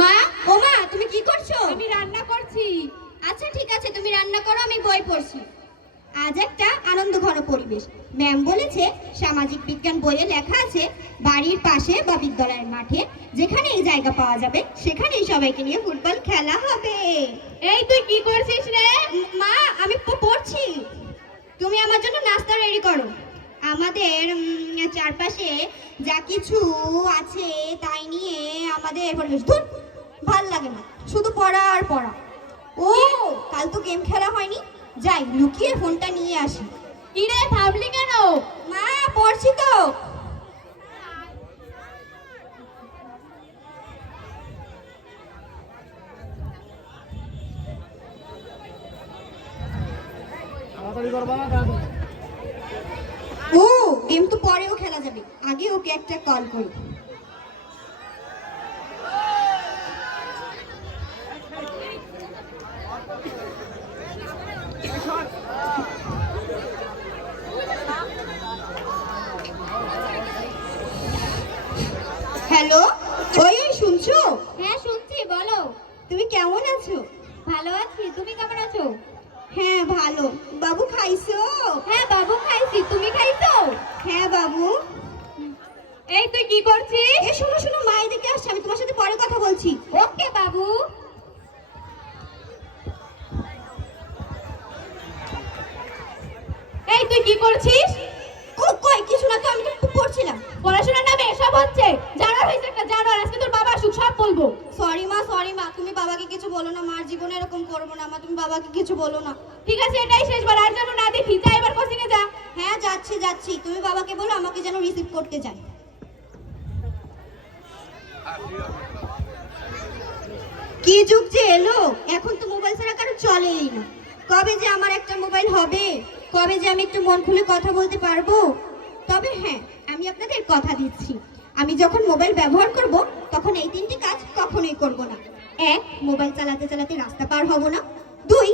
মা, ও মা, তুমি কি করছ? আমি রান্না করছি। আচ্ছা ঠিক আছে, তুমি রান্না করো, আমি বই পড়ছি। আজ একটা আনন্দ ঘন পরিবেশ। ম্যাম বলেছে সামাজিক বিজ্ঞান বইয়ে লেখা আছে বাড়ির পাশে বা বিদ্যালয়ের মাঠে যেখানে এই জায়গা পাওয়া যাবে সেখানেই সবাইকে নিয়ে ফুটবল খেলা হবে। এই তুই কি করছিস রে? মা আমি পড়ছি। তুমি আমার জন্য নাস্তা রেডি করো। আমাদের চারপাশে যা কিছু আছে তাই নিয়ে আমাদের পরিবেশ। ধুর ভালো লাগে না। শুধু পড়া আর পড়া। ও কাল তো গেম খেলা হয়নি। যাই লুকিয়ে ফোনটা নিয়ে আসি। কি রে থামলি কেন? মা পড়ছি তো। ও গেম তো পরেও খেলা যাবে। আগে ওকে একটা কল করি। হ্যালো ওই শুনছো? হ্যাঁ শুনছি বলো। তুমি কেমন আছো? ভালো আছি তুমি কেমন আছো? হ্যাঁ ভালো। বাবু খাইছো? হ্যাঁ বাবু খাইছি। তুমি খাইছো? হ্যাঁ বাবু। এই তুই কি করছিস? এ শোনো শোনো মা এদিকে আসছে আমি তোমার সাথে পরে কথা বলছি। ওকে বাবু। এই তুই কি করছিস? ও কই কিছু না তো আমি তো পড়ছিলাম। পড়াশোনার নামে এসব হচ্ছে। জানার হয়েছে একটা জানার আজকে তোর বাবা আসুক সব বলব। সরি মা সরি মা তুমি বাবাকে কিছু বলো না মার জীবনে এরকম করব না মা তুমি বাবাকে কিছু বলো না। ঠিক আছে এটাই শেষবার আর যেন না দেখি যা এবার কোচিং এ যা। হ্যাঁ যাচ্ছি যাচ্ছি। তুমি বাবাকে বলো আমাকে যেন রিসিভ করতে যায় কি যুগ যে এলো? এখন তো মোবাইল ছাড়া কারও চলেই না। কবে যে আমার একটা মোবাইল হবে? কবে যে আমি একটু মন খুলে কথা বলতে পারব? তবে হ্যাঁ আমি আপনাদের কথা দিচ্ছি। আমি যখন মোবাইল ব্যবহার করব, তখন এই তিনটি কাজ কখনোই করব না। এক, মোবাইল চালাতে চালাতে রাস্তা পার হব না। দুই